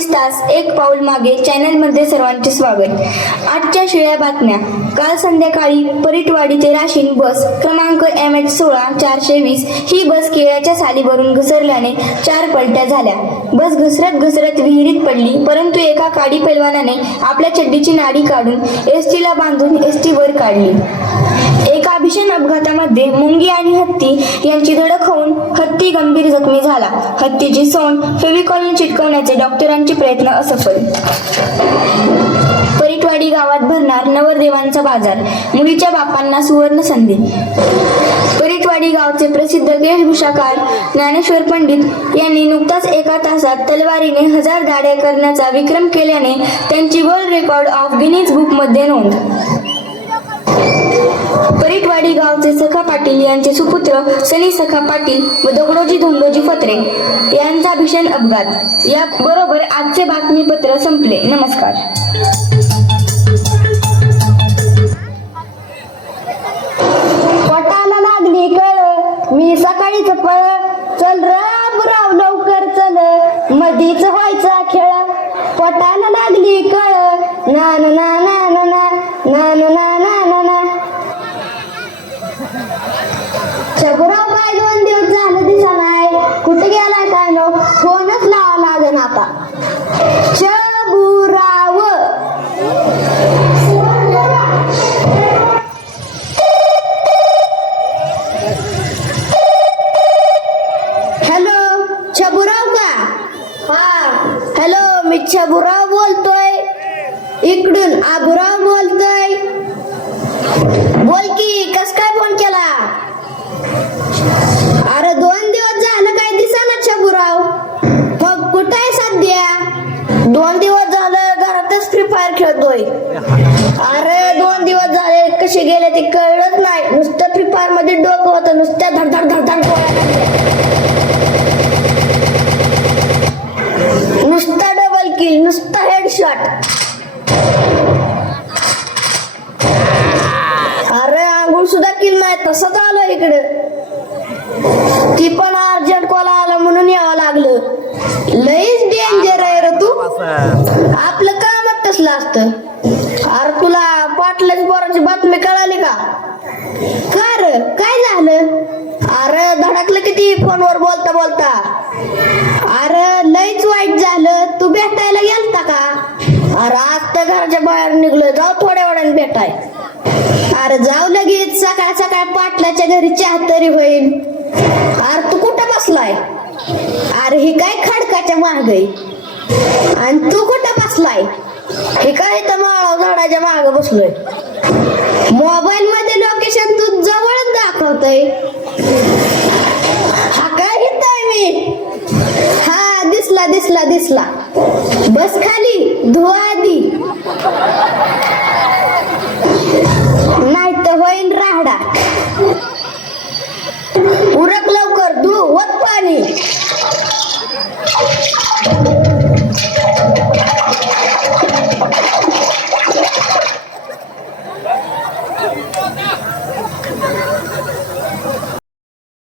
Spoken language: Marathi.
तीस तास एक पाऊल मागे चॅनलमध्ये सर्वांचे स्वागत. आजच्या शिळ्या बातम्या. काल संध्याकाळी परिटवाडी ते राशीन बस क्रमांक एम एच सोळा चारशे वीस ही बस केळ्याच्या सालीवरून घसरल्याने चार पलट्या झाल्या. बस घसरत घसरत विहिरीत पडली परंतु एका काडी पैलवानाने आपल्या चड्डीची नाडी काढून एस टीला बांधून एस टी वर काढली. एका भीषण अपघातामध्ये मुंगी आणि हत्ती यांची धडक होऊन हत्ती गंभीर जखमी झाला. हत्तीची सोंड फेविकॉलने चिटकवण्याचे डॉक्टरांचे प्रयत्न असफल. परिटवाडी गावात भरणार नवरदेवांचा बाजार. मुलीच्या बापांना सुवर्ण संधी. परिटवाडी गावचे प्रसिद्ध वेशभूषाकार ज्ञानेश्वर पंडित यांनी नुकताच एका तासात तलवारीने हजार दाड्या करण्याचा विक्रम केल्याने त्यांची वर्ल्ड रेकॉर्ड ऑफ गिनीज बुकमध्ये नोंद. परीटवाडी गावचे सखा पाटील यांचे सुपुत्र सनी सखा पाटील व दगडोजी धोंडोजी फत्रे यांचा भीषण अपघात. या बरोबर आजचे बातमीपत्र संपले. नमस्कार. मी सकाळीच पळ. चल राम राव लवकर चल. मधीच व्हायचा खेळ. पटाला लागली कळ. नान ना ना ना ना ना ना शबुराव काय दोन दिवस झालं दिसा नाही. कुठे गेलाय काय नो? फोनच लावा लागेल आता. शबुराव हॅलो छबुराव का? हा हॅलो मी छबुराव बोलतोय. इकडून आबुराव बोलतोय. बोल की कस काय फोन केला? खेळतोय अरे दोन दिवस झाले. कसे गेले ते कळलंच नाही. नुसतं फ्री फायरमध्ये डोकं होतं. नुसत्या धड धड धड धड गोळ्या. नुसता डबल किल नुसता हेडशॉट अरे आंघोळ सुद्धा किल नाही. तसंच आलं इकडे. ती पण अर्जंट कॉल आला म्हणून यावं लागलं. लईच डेंजर आहे रे तू. आपलं कामच तसलं असतं. अरे तुला पाटलाची पोराची बातमी कळाली का? कर काय झालं? अरे धडकलं किती फोनवर बोलता बोलता? अरे लईच वाईट झालं. तू भेटायला गेलता का? अरे आज तर घराच्या बाहेर निघलो जाऊ थोड्या वेळाने भेटाय. अरे जाऊ लगेच. सकाळ सकाळ पाटलाच्या घरी चहा तरी होईल. अरे तू कुठं बसलाय? अरे ही काय खडकाच्या महागाई आणि तू कुठं बसलाय? हे काय तर माळा झाडाच्या माग बसलोय? मोबाईल मध्ये लोकेशन तू जवळच दाखवतय. हा काय घेतोय मी? हा दिसला दिसला दिसला. बस खाली धुवा